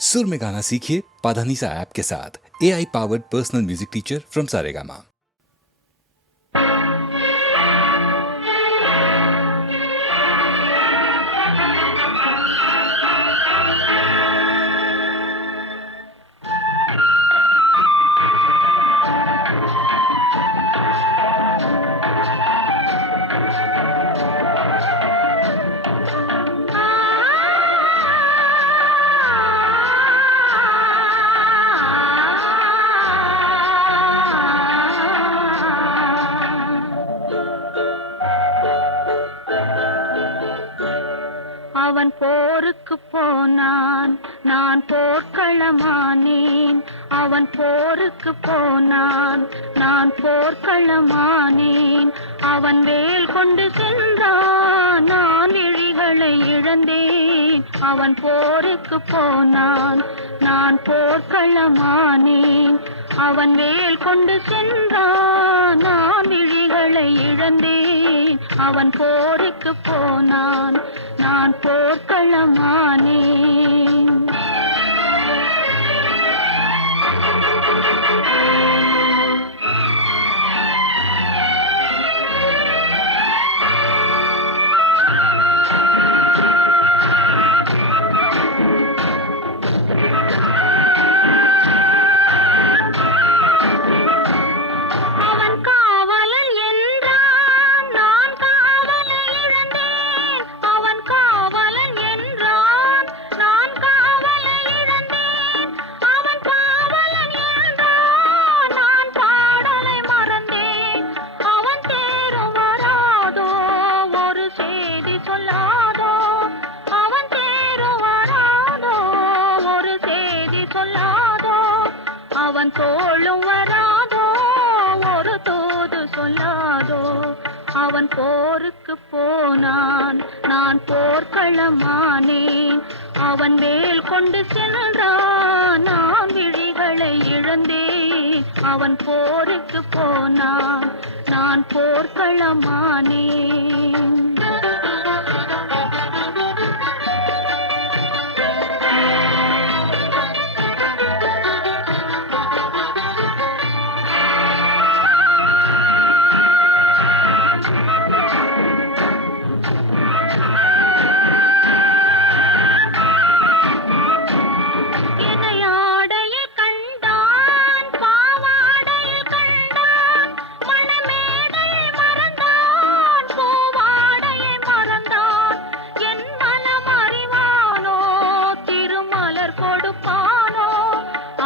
सुर में गाना सीखिए पाधानीसा ऐप के साथ। AI powered personal music teacher from Saregama. அவன் போருக்கு போனான், நான் போர்க்களமானேன். அவன் போருக்கு போனான், நான் போர்க்களமானேன். அவன் வேல் கொண்டு சென்றான், நான் விழிகளை இழந்தேன். அவன் போருக்கு போனான், நான் போர்க்களமானேன். அவன் வேல் கொண்டு சென்றான், நான் விழிகளை இழந்தேன். அவன் போருக்கு போனான், நான் போர்க்களமானேன். அவன் தோளும் வராதோ, ஒரு தூது சொல்லாதோ. அவன் போருக்கு போனான், நான் போர்க்களமானேன். அவன் வேல் கொண்டு சென்றான், நான் விழிகளை இழந்தேன். அவன் போருக்கு போனான், நான் போர்க்களமானேன்.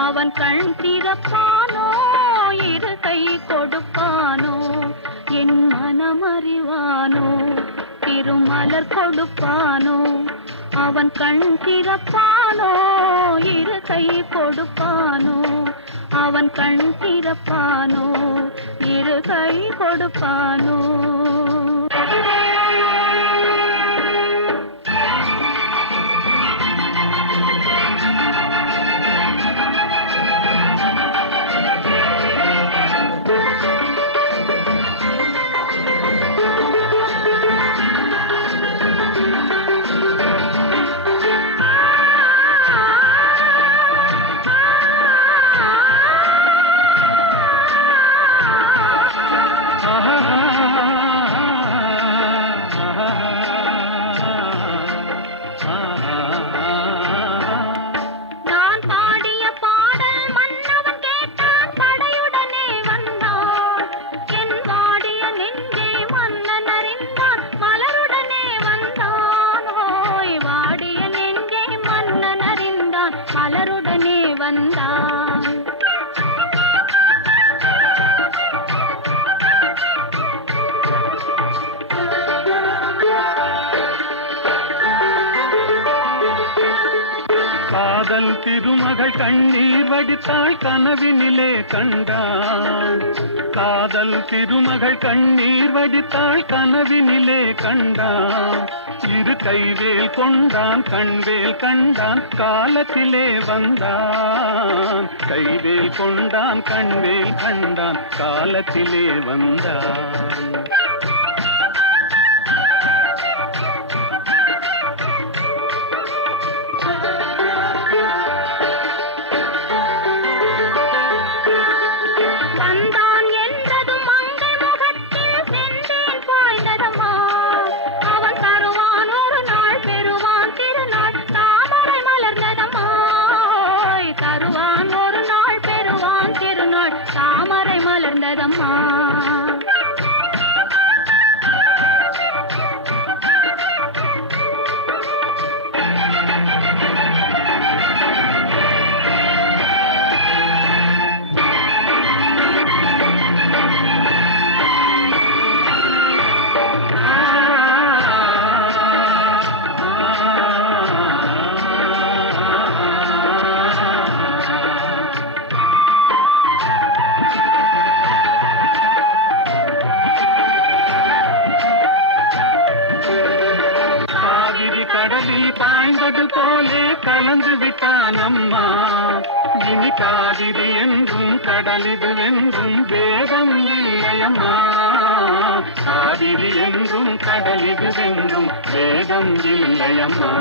அவன் கண் திறப்பானோ, இரு கை கொடுப்பானோ, என் மனம் அறிவானோ, திருமலர் கொடுப்பானோ. அவன் கண் திறப்பானோ, இரு கை கொடுப்பானோ. அவன் கண் திறப்பானோ, இரு கை கொடுப்பானோ. மலருடனே வந்தான். காதல் திருமகள் கண்ணீர் வடித்தாள், கனவினிலே கண்டான். காதல் திருமகள் கண்ணீர் வடித்தாள், கனவினிலே கண்டான். இரு கைவேல் கொண்டான், கண்வேல் கண்டான், காலத்திலே வந்தான். கைவேல் கொண்டான், கண்வேல் கண்டான், காலத்திலே வந்தான். அம்மா. பாய்ந்தது போலே கலந்து விட்டான் அம்மா. இனி காவிரி என்றும் கடலிது வென்றும் வேதம் இல்லையம்மா. காவிரி என்றும் கடலிது வென்றும் வேதம் இல்லையம்மா.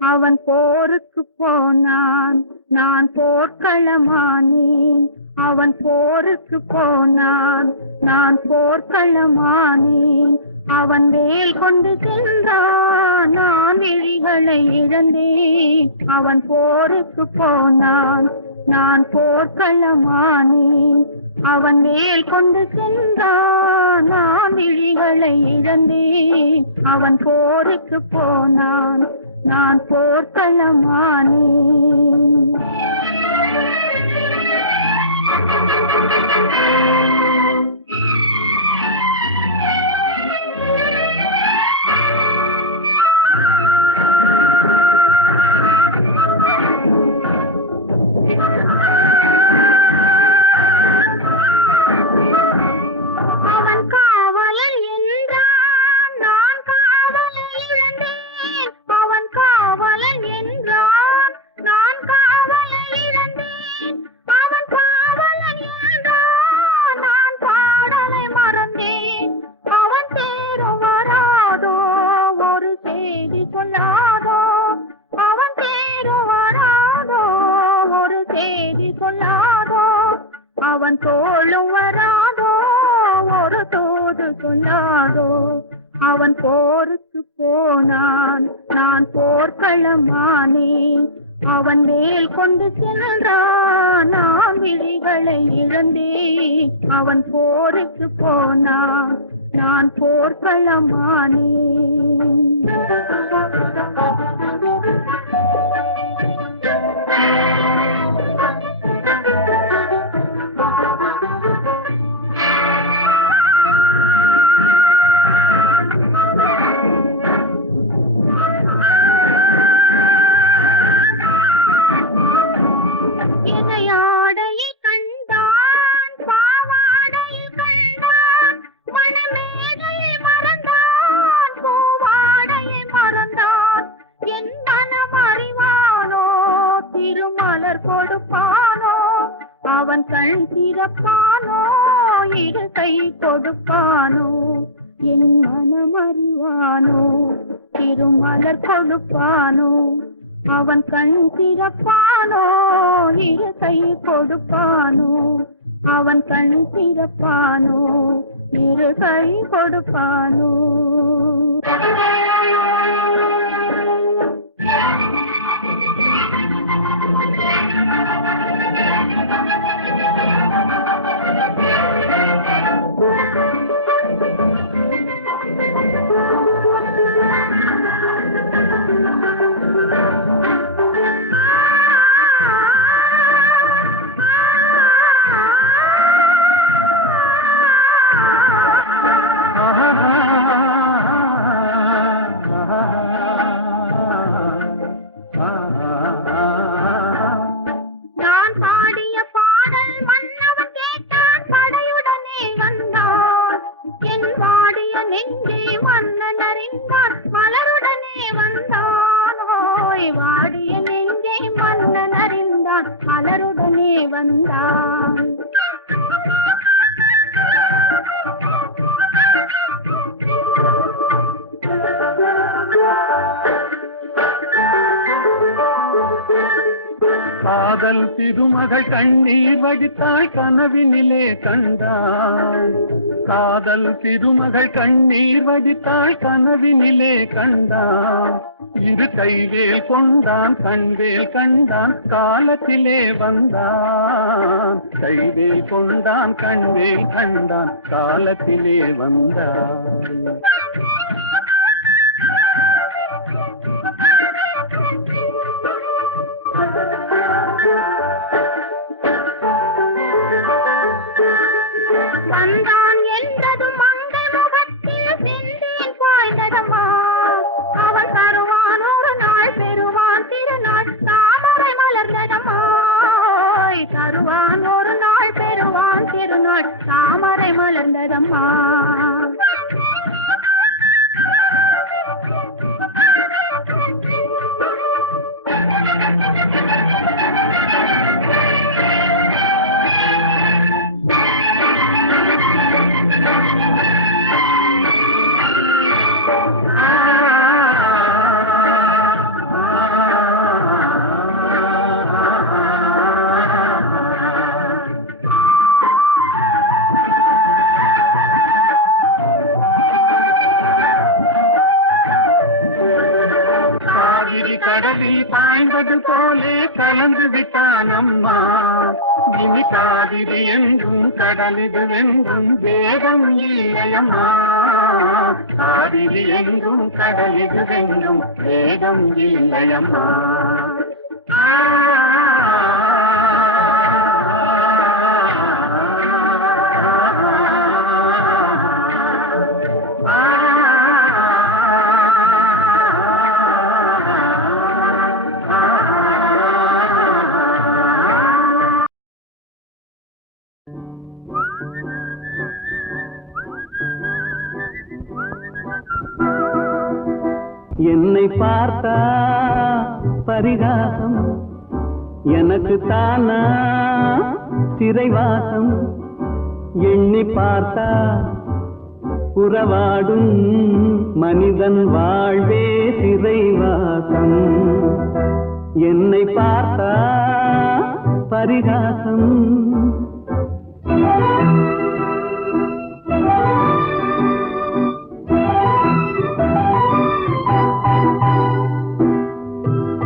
அவன் போருக்கு போனான், நான் போர்க்களமானேன். அவன் போருக்கு போனான், நான் போர்க்களமானேன். அவன் வேல் கொண்டு சென்றான், நான் விழிகளை இழந்தேன். அவன் போருக்கு போனான், நான் போர்க்களமானேன். அவன் வேல் கொண்டு சென்றான், நான் விழிகளை இழந்தேன். அவன் போருக்கு போனான், நான் போர்க்களமானேன். அவன் காவலன் என்றான், நான் காவலை இழந்தேன். அவன் காவலன் என்றான், நான் காவலை இழந்தேன். அவன் காவலன் என்றான், நான் பாடலை மறந்தேன். அவன் தேரும் வராதோ, ஒரு செய்தி சொல்லாதோ. அவன் தேரும் வராதோ, ஒரு செய்தி சொல்லாதோ. அவன் தோளும் வராதோ, ஒரு தூது சொல்லாதோ. அவன் போருக்கு போனான், நான் போர்க்களமானேன். அவன் வேல் கொண்டு சென்றான், நான் விழிகளை இழந்தேன். அவன் போருக்கு போனான், நான் போர்க்களமானேன். இணையாடையில் கண்டான், பாவாடையில் கண்டான். மணமேடையில் மறந்தான், பூவாடையில் மறந்தான். என் மனம் அறிவானோ, திருமலர் கொடுப்பானோ. அவன் கண் திறப்பானோ, இரு கை கொடுப்பானோ. என் மனம் அறிவானோ, திருமலர் கொடுப்பானோ. அவன் கண் திறப்பானோ, இரு கை கொடுப்பானோ. அவன் கண் திறப்பானோ, இரு கை கொடுப்பானோ. உடனே வந்தான். காதல் திருமகள் கண்ணீர் வடித்தாய் கனவினிலே கண்டான். காதல் திருமகள் கண்ணீர் வடித்தாய் கனவினிலே கண்டான். இரு கைவேல் கொண்டான் கண்வேல் கண்டான் காலத்திலே வந்தான். கைவேல் கொண்டான் கண்வேல் கண்டான் காலத்திலே வந்தான். வந்தான் என்றதும் மங்கை முகத்தில் செந்தேன் பாய்ந்ததம்மா. அவன் தருவான் ஒரு நாள் பெறுவான் திருநாள் தாமரை மலர்ந்ததம்மா. தருவான் ஒரு நாள் பெறுவான் திருநாள் தாமரை மலர்ந்ததம்மா. கடலில் பாய்ந்தது போலே கலந்து விட்டான் அம்மா. இனி காவிரி என்றும் கடலிது என்றும் வேதம் இல்லையம்மா. காவிரி என்றும் கடலிது என்றும் வேதம் இல்லையம்மா. என்னை பார்த்தா பரிகாசம், எனக்கு தானா சிறைவாசம். எண்ணி பார்த்தா உறவாடும் மனிதன் வாழ்வே சிறைவாசம். என்னை பார்த்தா பரிகாசம்.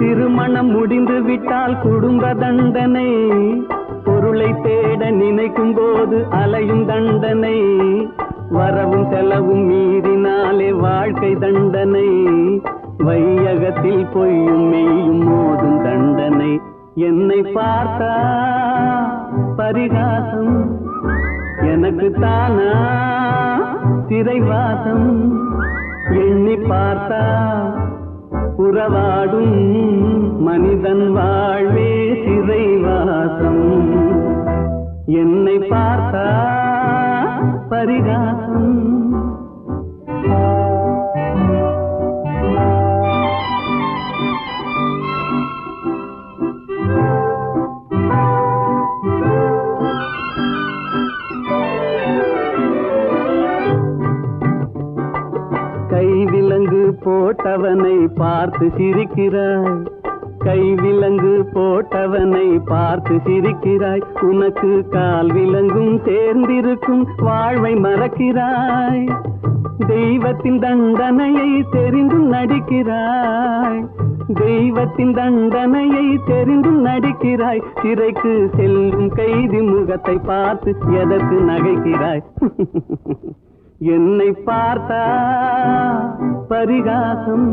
திருமணம் முடிந்து விட்டால் குடும்ப தண்டனை, பொருளை தேட நினைக்கும் போது அலையும் தண்டனை, வரவும் செலவும் மீறினாலே வாழ்க்கை தண்டனை, வையகத்தில் பொய்யும் மெய்யும் மோதும் தண்டனை. என்னை பார்த்தா பரிகாசம், எனக்கு தானா சிறைவாசம். எண்ணி பார்த்தா உறவாடும் மனிதன் வாழ்வே சிறைவாசம். என்னை பார்த்தா பரிகாசம். கைவிலங்கு போட்டவனை பார்த்து சிரிக்கிறாய், கைவிலங்கு போட்டவனை பார்த்து சிரிக்கிறாய். உனக்கு கால் விலங்கும் சேர்ந்திருக்கும் வாழ்வை மறக்கிறாய். தெய்வத்தின் தண்டனையை தெரிந்தும் நடிக்கிறாய், தெய்வத்தின் தண்டனையை தெரிந்தும் நடிக்கிறாய். சிறைக்கு செல்லும் கைதி முகத்தை பார்த்து எதற்கு நகைக்கிறாய்? என்னை பார்த்தா பரிகாசம்,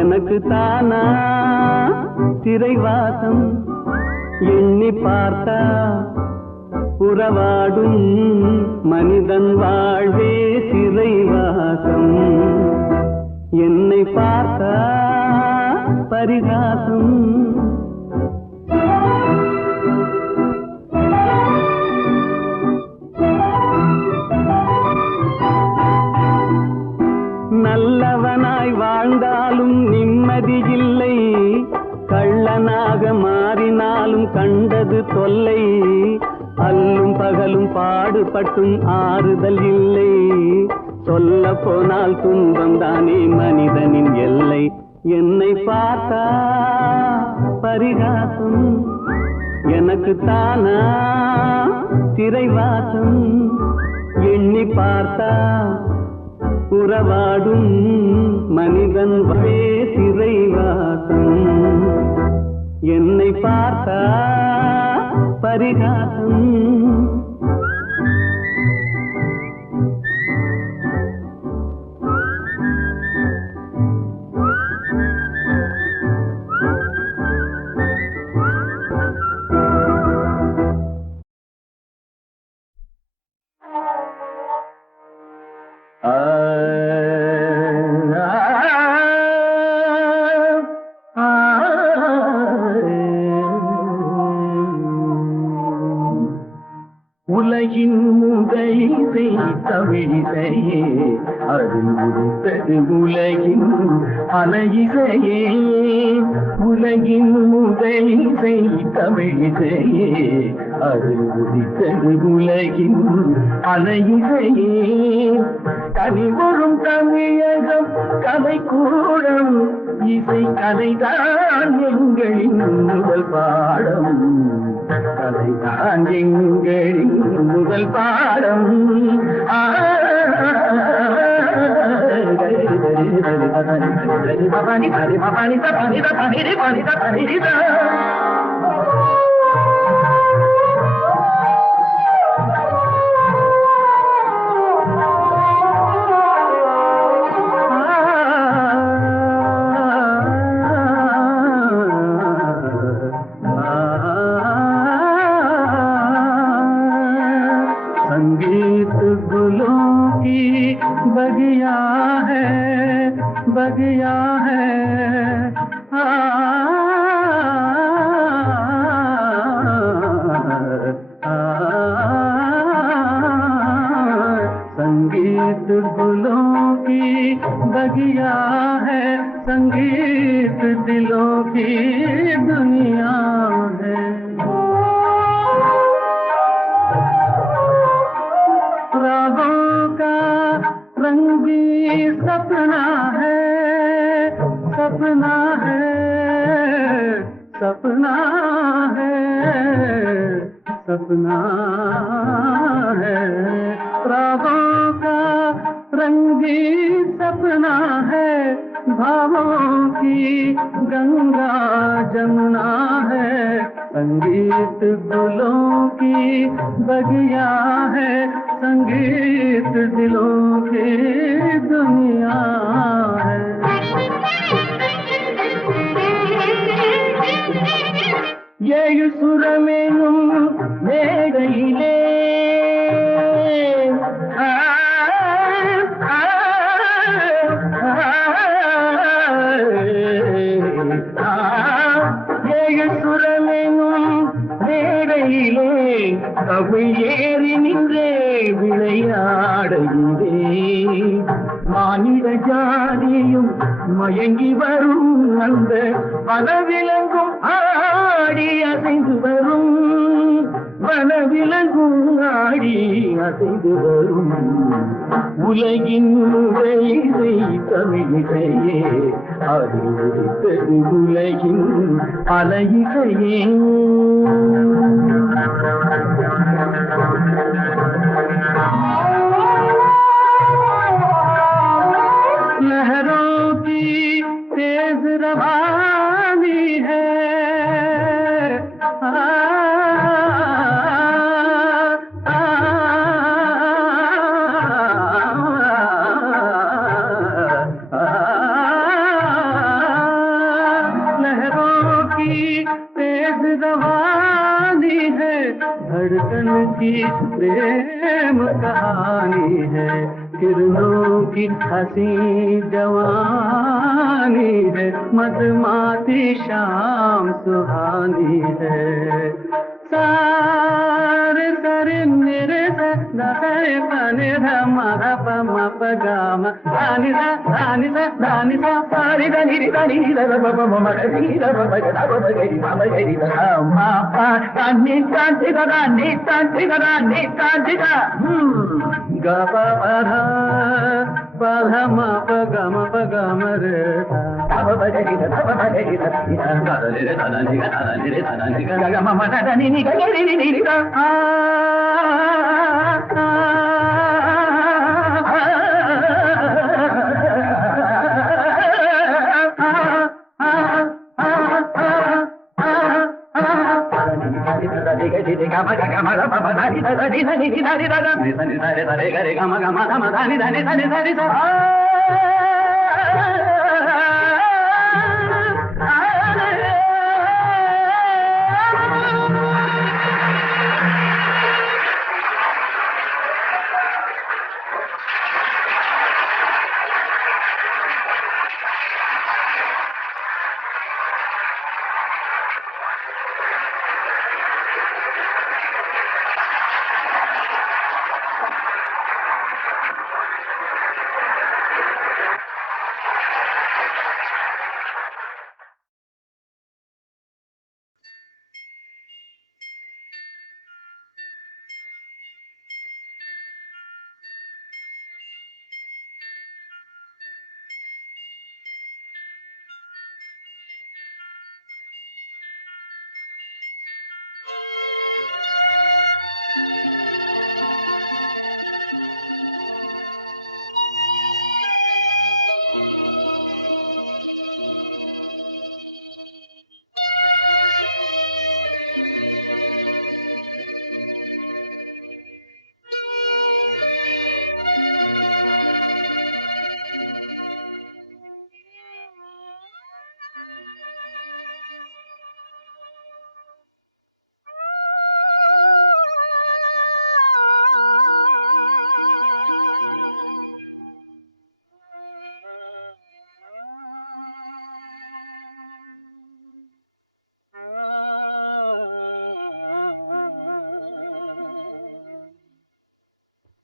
எனக்கு தானா சிறைவாசம். எண்ணி பார்த்தா உறவாடும் மனிதன் வாழ்வே சிறைவாசம். என்னை பார்த்தா பரிகாசம். நல்லவனாய் வாழ்ந்தாலும் நிம்மதி இல்லை, கள்ளனாக மாறினாலும் கண்டது பாட்டு தொல்லை, அல்லும் பகலும் பாடுபட்டும் ஆறுதல் இல்லை. சொல்ல போனால் துன்பம் தானே மனிதனின் எல்லை. என்னை பார்த்தா பரிகாசம், எனக்கு தானா சிறைவாசம். எண்ணி பார்த்தா உறவாடும் மனிதன் வே சிறைவாசம். என்னை பார்த்தா பரிகாசம். உலகின் முதலிசை தமிழிசையே, அது உதித்தது உலகின் அலையிசையே. உலகின் முதலிசை தமிழிசையே, அது உதித்தது உலகின் அலையிசையே. கனிவரும் தமிழகம் கலைக்கூடம், இசை கலைதான் எங்களின் முதல் பாடம். கலைதான் எங்களின் முதல் பாடம். संगीत गुलों की बगिया है, बगिया है। संगीत गुलों की बगिया है, संगीत दिलों की दुनिया है। रागों का रंग भी सपना है, सपना है, सपना है, सपना है। रागों का रंग भी सपना है, भावों की गंगा जमुना है। संगीत गुलों की बगिया है, संगीत दिलों की दुनिया है। ஏழு சுரமேனும் மேடையிலே ஏழு சுரமேனும் மேடையிலே தமிழ் ஏறி நின்றே விளையாடையிலே மானிட ஜாதியும் மயங்கி வரும் அந்த வனவிலங்கும் ஆடி அசைந்து வரும், வனவிலங்கும் ஆடி அசைந்து வரும். உலகின் இசை தமிழிசையே, அது உதித்தது உலகின் அலையிசையே. लहरों की तेज रवानी है, लहरों की तेज रवानी है, धड़कन की प्रेम कहानी है। किरणों की हंसी जवानी है, मधुमाती शाम सुहानी है। सारे सरे मेरे सरे पने ध म प म प ग म தானிதா தானிதா தானிதா பாரித நிரித நீர மகரீர மகரி மகரி மாப்பா தண்ணி தாண்டிதா நீ தாண்டிதா நீ தாண்டிதா கபபர பதம பகம பகம ரே தபபகரி தபபகரி ததனிர ததனிர ததனிர ததனிர ககம மதனி நி ககரி நிரித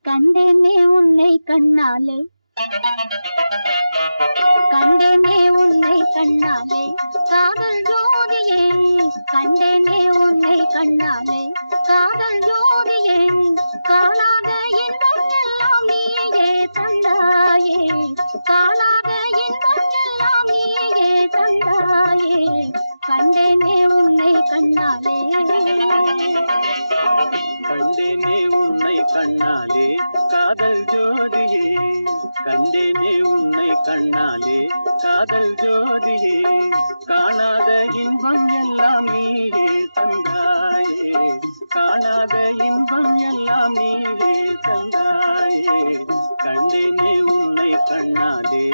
கண்டேனே உன்னை கண்ணாலே கண்டேனே உன்னை கண்ணாலே காதல் ஜோதியே கண்டேனே உன்னை கண்ணாலே காதல் ஜோதியே காணாத இன்பம் எல்லாம் நீயே தந்தாயே காணாத இன்பம் எல்லாம் நீயே தந்தாயே கண்டேனே உன்னை கண்ணாலே கண்டேனே உன்னை கண்ணாலே காதல் ஜோதியே கண்டேனே உன்னை கண்ணாலே காதல் ஜோதியே காணாத இன்பம் எல்லாம் நீயே தந்தாயே காணாத இன்பம் எல்லாம் நீயே தந்தாயே கண்டேனே உன்னை கண்ணாலே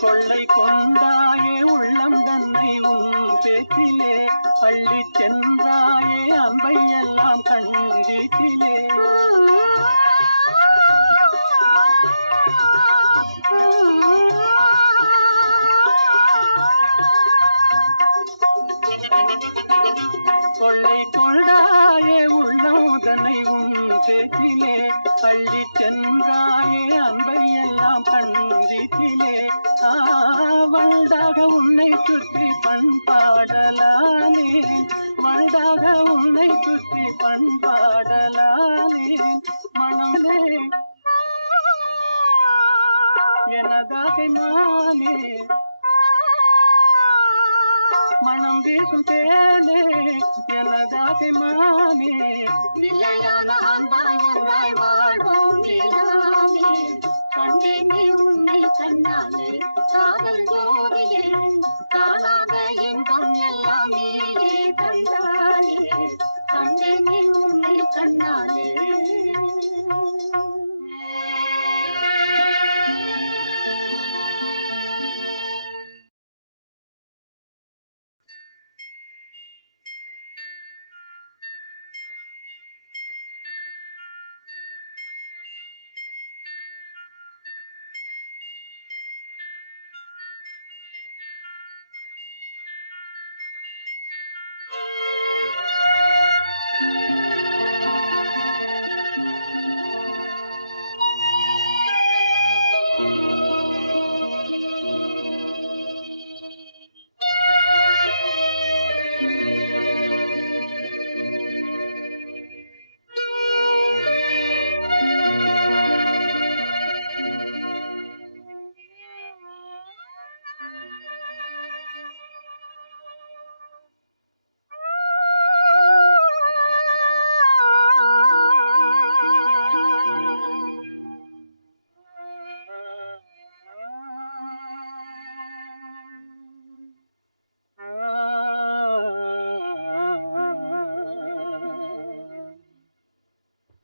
கொள்ளை கொண்டாயே உள்ளம் தன்னை உன் பேச்சிலே அள்ளி சென்றாய் எனதாகை மானே மனம் வீசும் தேனே எனதாகை மானே நிலையான அன்பாய் ஒன்றாய் வாழ்வோம் நிலாவே கண்டேனே உன்னை கண்ணாலே காதல் ஜோதியே காணாத இன்பம் எல்லாம் நீயே தந்தாயே கண்டேனே உன்னை கண்ணாலே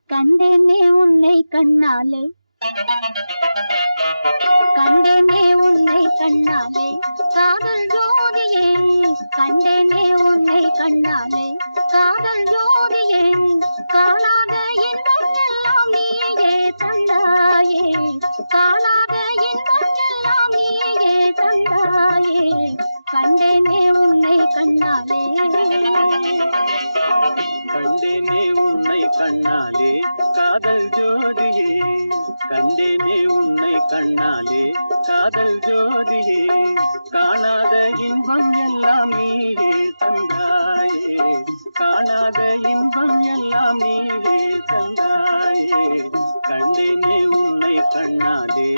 கண்டேனே உன்னை கண்ணாலே கண்டேனே உன்னை கண்ணாலே காதல் ஜோதியே கண்டேனே உன்னை கண்ணாலே காதல் ஜோதியே காணாத இன்பம் எல்லாம் நீயே தந்தாயே காணாத இன்பம் எல்லாம் நீயே தந்தாயே கண்டேனே உன்னை கண்ணாலே கண்டேனே உன்னை கண்ணாலே காதல் ஜோதியே கண்டேனே உன்னை கண்ணாலே காதல் ஜோதியே காணாத இன்பம் எல்லாம் நீயே தந்தாயே காணாத இன்பம் எல்லாம் நீயே தந்தாயே கண்டேனே உன்னை கண்ணாலே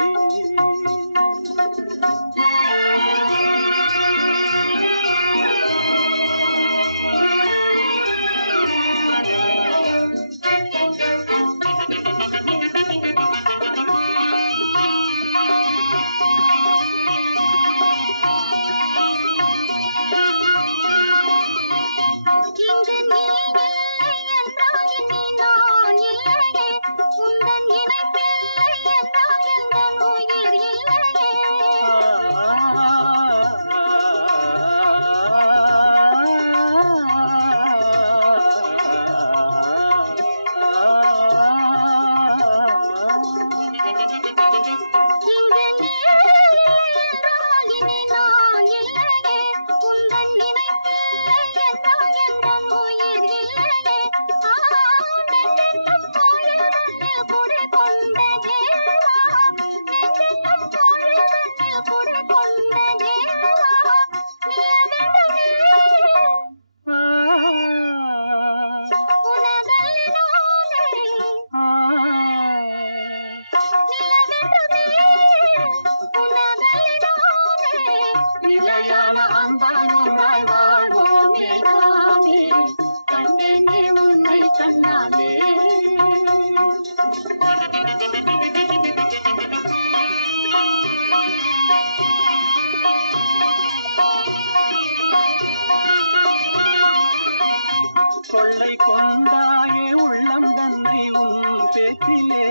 கொள்ளை கொண்டாயே உள்ளம் தன்னை உன் பேச்சிலே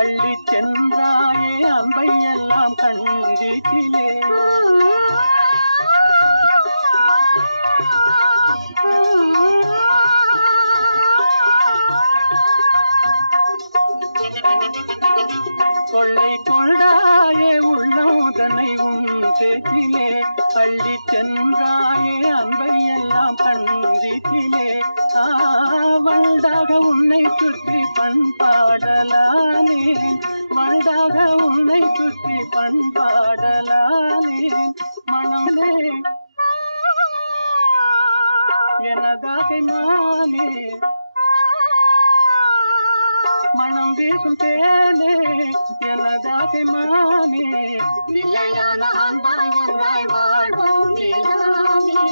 அள்ளி சென்றாயே அம்பை எல்லாம் கண்ணீச்சிலே கொள்ளை கொண்டாயே உள்ளம் தன்னை உன் பேச்சிலே அள்ளி சென்றாயே அம்பை எல்லாம் கண்ணீச்சிலே வண்டாக உன்னை சுற்றி பண்பாடலானே வண்டாக உன்னை சுற்றி பண்பாடலானே மனமே எனதாகை நானே மனம் வீசும் தேனே எனதாபிமானி நிலையான அன்பாய் ஒன்றாய் வாழ்வோம் எல்லாமே.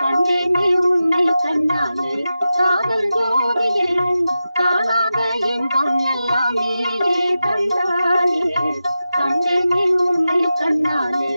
கண்டேனே உன்னை கண்ணாலே காதல் ஜோதியே, காணாத இன்பம் எல்லாம் நீயே தந்தாயே. கண்டேனே உன்னை கண்ணாலே.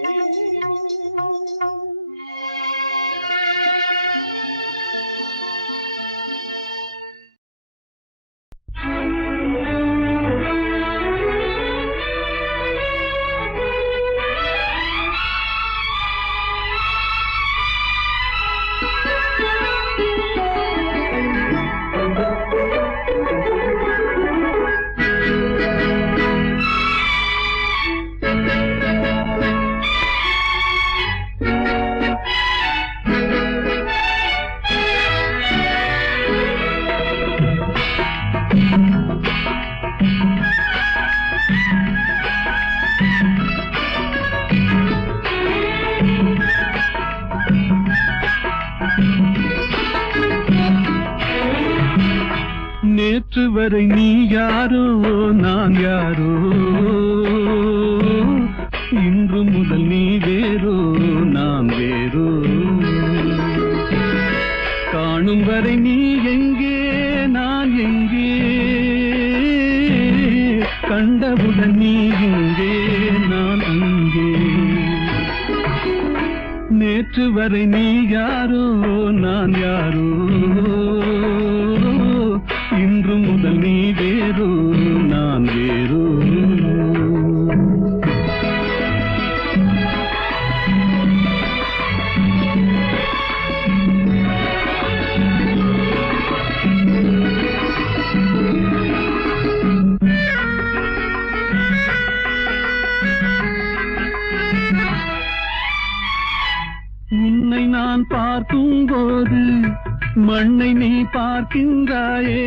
நேற்று வரை நீ யாரோ நான் யாரோ, இன்று முதல் நீ வேறோ நான் வேறோ. காணும் வரை நீ எங்கே நான் எங்கே, கண்டவுடன் நீ இங்கே நான் அங்கே. நேற்று வரை நீ யாரோ நான் யாரோ, இன்று முதல் நீ வேறோ நான் வேறோ. உன்னை நான் பார்க்கும் போது மண்ணை நீ பார்க்கின்றாயே.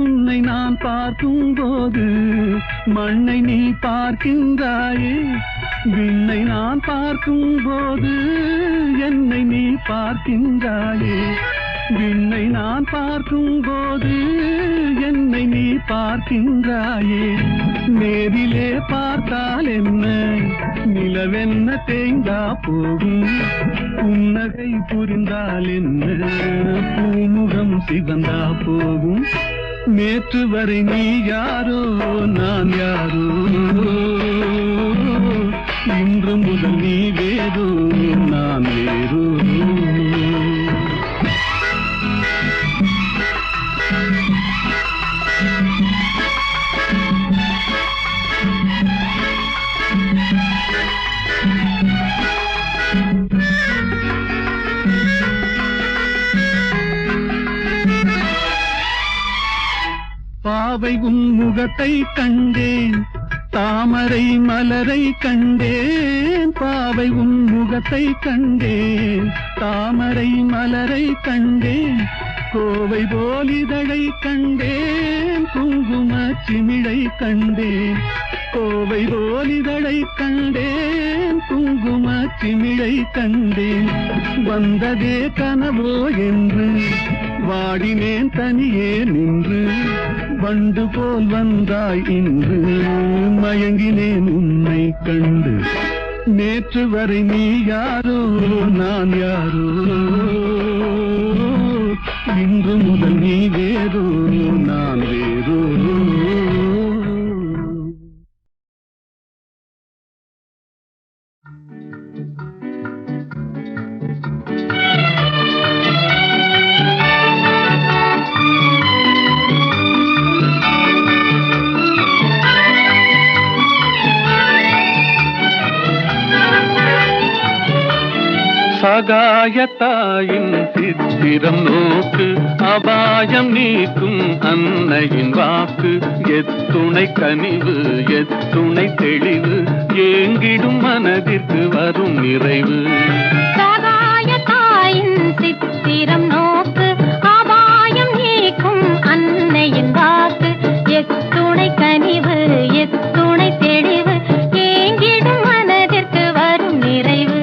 உன்னை நான் பார்க்கும் போது மண்ணை நீ பார்க்கின்றாயே. விண்ணை நான் பார்க்கும் போது என்னை நீ பார்க்கின்றாயே. விண்ணை நான் பார்க்கும் போது என்னை நீ பார்க்கின்றாயே. நேரிலே பார்த்தால் என்ன, நிலவென்ன தேய்ந்தா போகும். புன்னகை புரிந்தால் என்ன, பூமுகம் சிவந்தா போகும். நேற்று வரை நீ யாரோ நான் யாரோ, இன்று முதல் நீ வேறோ நான் வேறோ. பாவை உன் முகத்தை கண்டேன், தாமரை மலரை கண்டேன். பாவை உன் முகத்தை கண்டேன், தாமரை மலரை கண்டேன். கோவை போலிதழை கண்டேன், குங்கும சிமிழை கண்டேன். கோவை போலிதழை கண்டேன், குங்கும சிமிழை கண்டேன். வந்ததே கனவோ என்று வாடினேன் தனியே நின்று. வண்டு போல் வந்தாய் இன்று, மயங்கினேன் உன்னை கண்டு. நேற்று வரை நீ யாரோ நான் யாரோ, இன்று முதல் நீ வேறோ நான் வேறோ. சகாயத்தாயின் சித்திரம் நோக்கு, அபாயம் நீக்கும் அன்னையின் வாக்கு. எத்துணை கனிவு எத்துணை தெளிவு, ஏங்கிடும் மனதிற்கு வரும் நிறைவு. சகாயத்தாயின் சித்திரம் நோக்கு, அபாயம் நீக்கும் அன்னையின் வாக்கு. எத்துணை கனிவு எத்துணை தெளிவு, ஏங்கிடும் மனதிற்கு வரும் நிறைவு.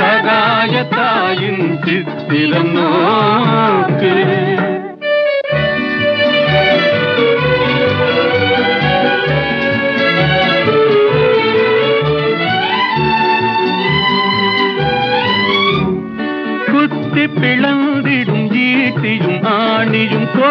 சகாயத்தாயின் சித்திரம் நோக்கு.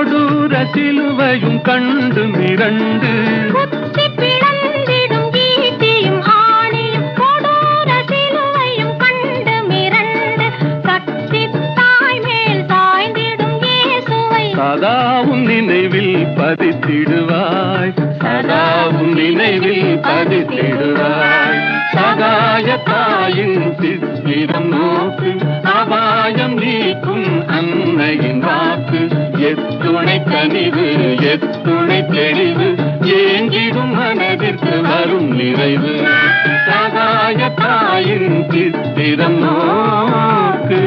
கொடூர சிலுவையும் கண்டு மிரண்டு குத்தி பிளந்திடும் ஈட்டியும் ஆணியும் கொடூர சிலுவையும் கண்டு மிரண்டு கத்தி தாய் மேல் சாய்ந்திடும் இயேசுவை சதாவும் நினைவில் பதித்திடுவாய், சதாவும் நினைவில் பதித்திடுவாய். சகாய தாயின் சித்திரம் நோக்கு, அபாயம் நீக்கும் அன்னையின் வாக்கு. எத்துணை கனிவு எத்துணை தெளிவு, ஏங்கிடும் மனதிற்கு வரும் நிறைவு. சகாய தாயின் சித்திரம் நோக்கு.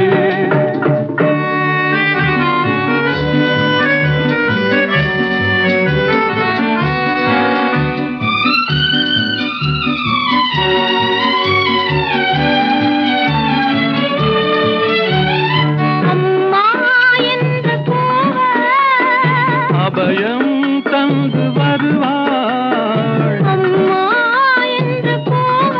அபயம் தந்து வருவாள், அம்மா என்று கூவ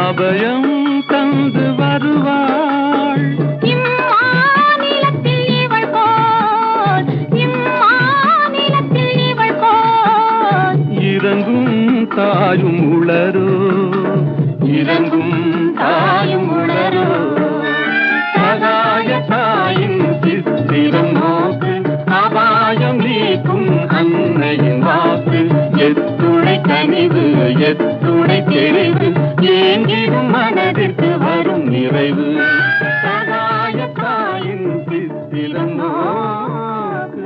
அபயம் தந்து வருவாள். இம்மாநிலத்தில் இவள் போல், இம்மாநிலத்தில் இவள் போல் இறங்கும் தாயும் உளரோ, இறங்கும் தாயும் உளரோ. சகாய தாயின் சித்திரம் நோக்கு, அபாயம் நீக்கும் அன்னையின் வாக்கு. எத்துணை கனிவு எத்துணை தெளிவு, ஏங்கிடும் மனதிற்கு வரும் நிறைவு. சகாய தாயின் சித்திரம் நோக்கு.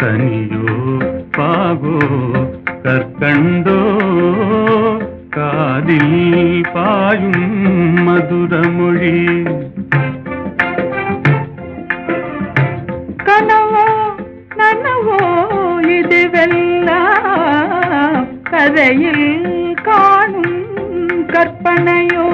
கனியோ பாகோ கற்கண்டோ காதில் பாயும் மதுரமொழி. கனவோ நனவோ இதுவெல்லாம் கதையில் காணும் கற்பனையோ.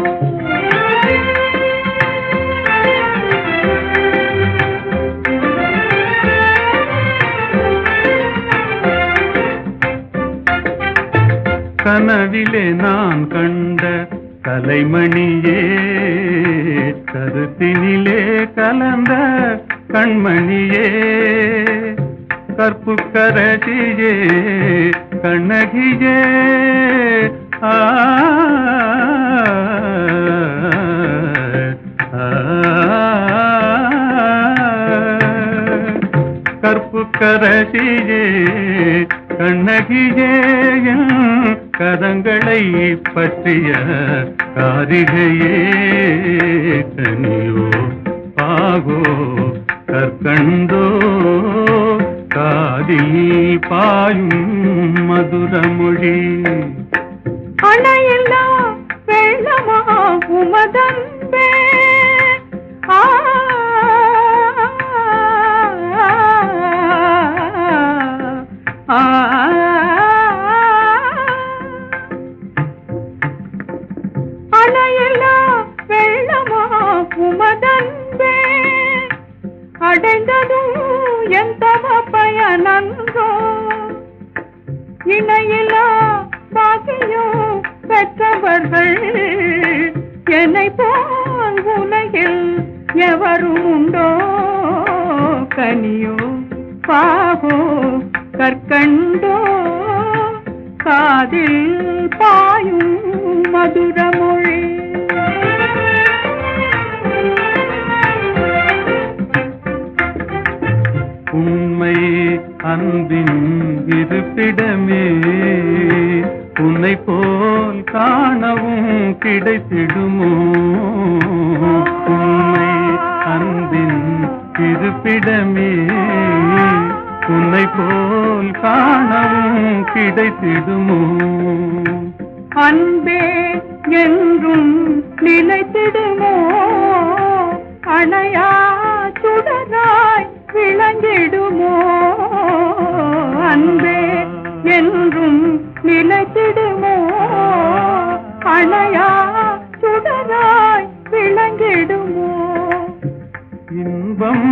கனவிலே நான் கண்ட கலைமணியே, கருத்தினிலே கலந்த கண்மணியே, கற்புக்கரசியே கண்ணகியே. ஆ கற்புக்கரசியே கண்ணகியே, கரங்களை பற்றிய காரிகையே. கனியோ பாகோ கற்கண்டோ காதில் பாயும் மதுரமொழி. அணையில்லா வெள்ளமா உமதன்பே, அணையில்லா வெள்ளமா உமதன்பே, அடைந்ததும் எந்த பயனன்றோ. இணையில்லா பாக்கியம் பெற்றவர்கள் என்னை போல் உலகில் எவரும் உண்டோ. கனியோ பாகோ கற்கண்டோ காதில் பாயும் மதுரமொழி. உண்மை அன்பின் இருப்பிடமே, உன்னை போல் காணவும் கிடைத்திடுமோ. உண்மை அன்பின் இருப்பிடமே, உன்னை போல் காணவும் கிடைத்திடுமோ. அன்பே என்றும் நிலைத்திடுமோ, அணையா சுடராய் விளங்கிடுமோ. அன்பே என்றும் நிலைத்திடுமோ, அணையா சுடராய் விளங்கிடுமோ. இன்பம்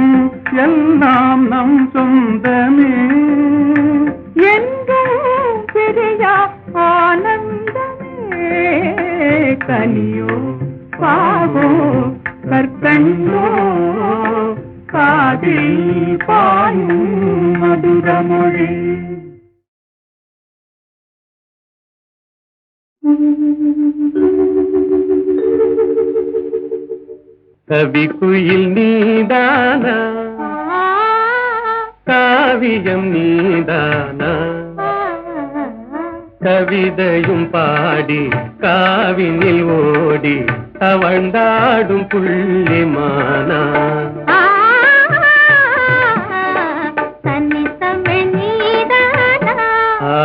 எல்லாம் நம் சொந்தமே என்றும் பிரியா ஆனந்தமே கனியோ பாவோ கற்கண்டோ காதில் பாயும் மதுரமொழி கவி குயில் நீதானா காவியம் நீதானா கவிதையும் பாடி காவினில் ஓடி தவழ்ந்தாடும் புள்ளிமானா தன்னித்தமிழ் நீதானா ஆ,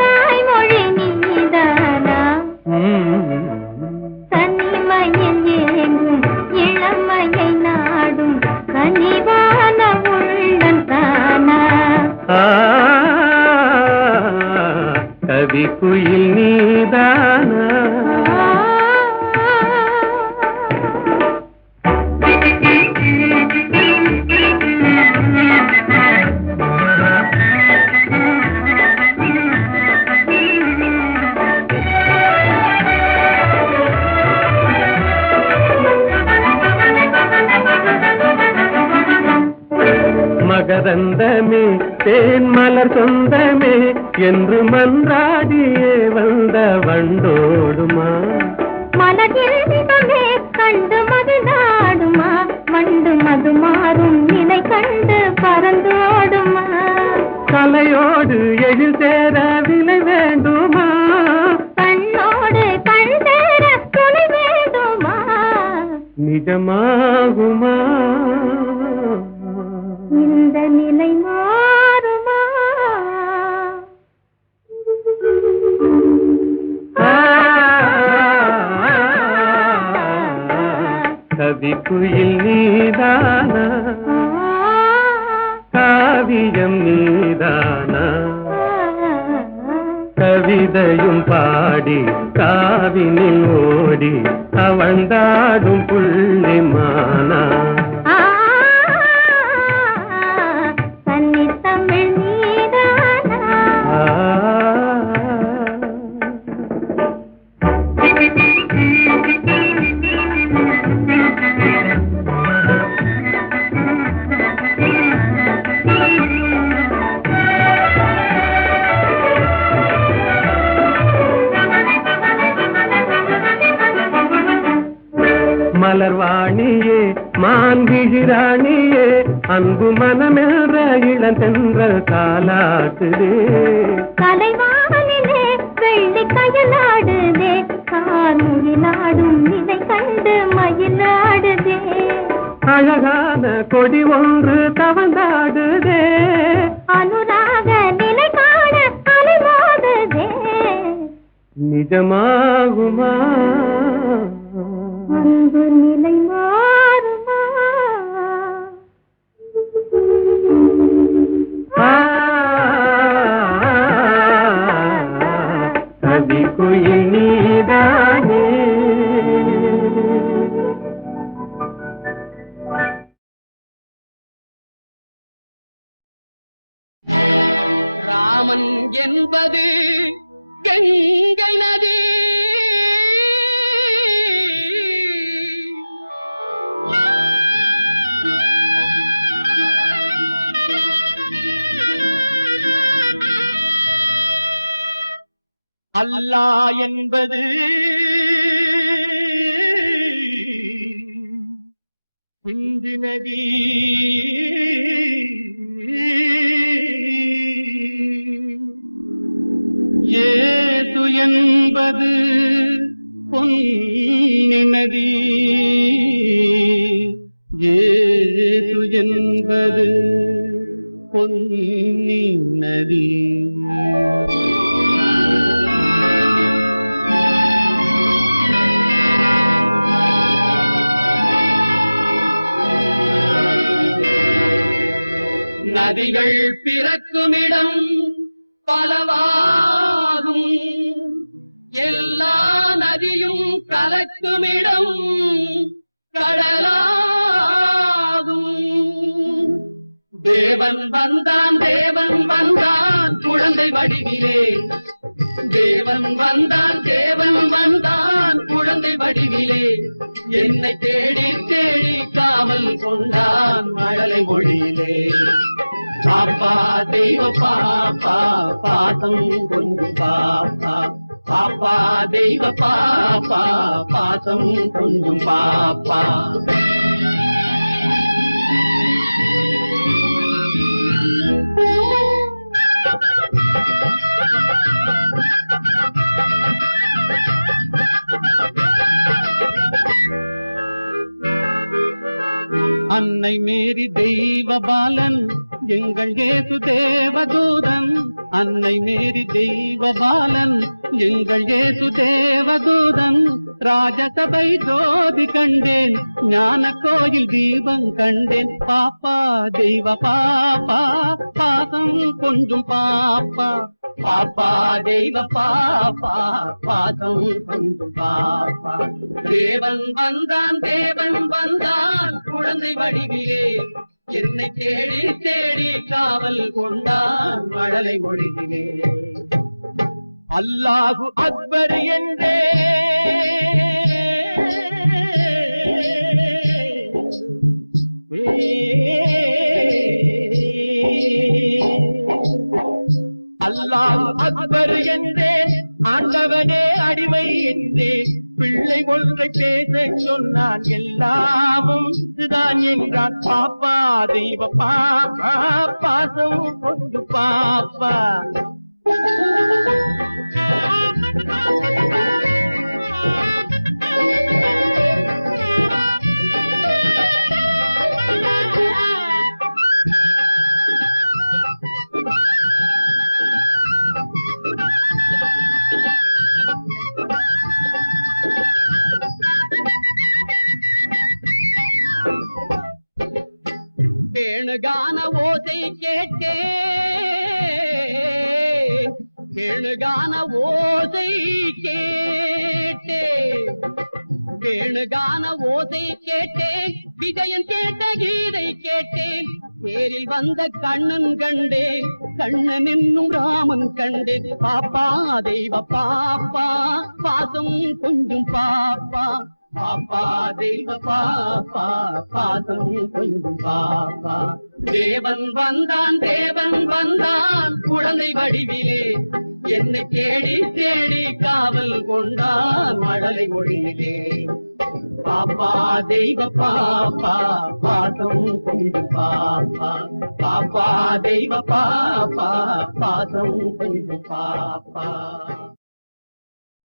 தாய்மொழி நீதானா தனிமையில் ஏங்கும் இளமையை நாடும் கனிவான உள்ளம் தானா ஆ, கவி குயில் நீதானா மகரந்தமே தேன் மலர் சொந்தமே என்று மன்றாடியே வந்த வண்டோடுமா மலர்கிழமே கண்டு மது நாடுமா வண்டு மது மாறும் நிலை கண்டு பறந்தோடுமா கலையோடு எழில் சேர விலை வேண்டுமா கண்ணோடு கண் சேர துணை வேண்டுமா நிஜமாகுமா இந்த நிலை மாறுமா கவி குயில் நீதானா காவியம் நீதானா கவிதையும் பாடி காவினில் ஓடி தவழ்ந்தாடும் புள்ளிமானா தன்னித்தமிழ் நீதானா ஆ, மலர்வாணியே மான்விழிராணியே அன்பு மனமென்ற இளந்தென்றல் காலாட்டுதே கலைவானிலே வெள்ளி கயலாடுதே கார்முகிலாடும் நிலை கண்டு மயிலாடுதே அழகான கொடி ஒன்று தவந்தாடுதே அனுராக நிலை காண அலைமோதுதே நிஜமாகுமா அன்பு நிலை மாறுமா ஆ, கவி குயில் நீதானே ராமன் என்பது கங்கை நதி அல்லாஹ் என்பது இந்து நதி ஏது என்பது பொன்னி நதி ஏது என்பது பொன்னி நதி நதிகள் பிறக்குமிடம் பலவாகும் எல்லா நதியும் கலக்குமிடம் கடலாகும் பாலன் எங்கள் ஏசு தேவதூதன் அன்னை மேரி தெய்வ பாலன் எங்கள் ஏசு தேவதூதன் ராஜசபை ஜோதி கண்டேன் ஞான கோயில் தீபம் கண்டேன் பாப்பா தெய்வ பாப்பா பாதம் கொண்டு பாப்பா பாப்பா தெய்வ பாப்பா பாதம் கொண்டு பாப்பா தேவன் வந்தான் குழந்தை வடிவிலே என்னை தேடி தேடி காவல் கொண்டான் மழலை ஒழுகிலே அல்லாஹ் அக்பர் என்றே அல்லாஹ் அக்பர் என்றே ஆண்டவனே அடிமை என்றே பிள்ளை ஒன்று பேச சொன்னான் எல்லாமும் இதுதான் என்றான் பாப்பா தெய்வ பாப்பா பாதம் கொண்டு பாப்பா கேளுகான ஓசை கேட்டே கேளுகான ஓசை கேட்டே கேளுகான ஓசை கேட்டே விஜயன் கேட்ட கீதை கேட்டே நேரில் வந்த கண்ணன் கண்டே கண்ணன் என்னும் ராமன் கண்டே பாப்பா தெய்வ பாப்பா பாதம் கொஞ்சம் பாப்பா பாப்பா தெய்வ பாப்பா பாதம் கொஞ்சம் பாப்பா தேவன் வந்தான் குழந்தை வடிவிலே என்னை தேடி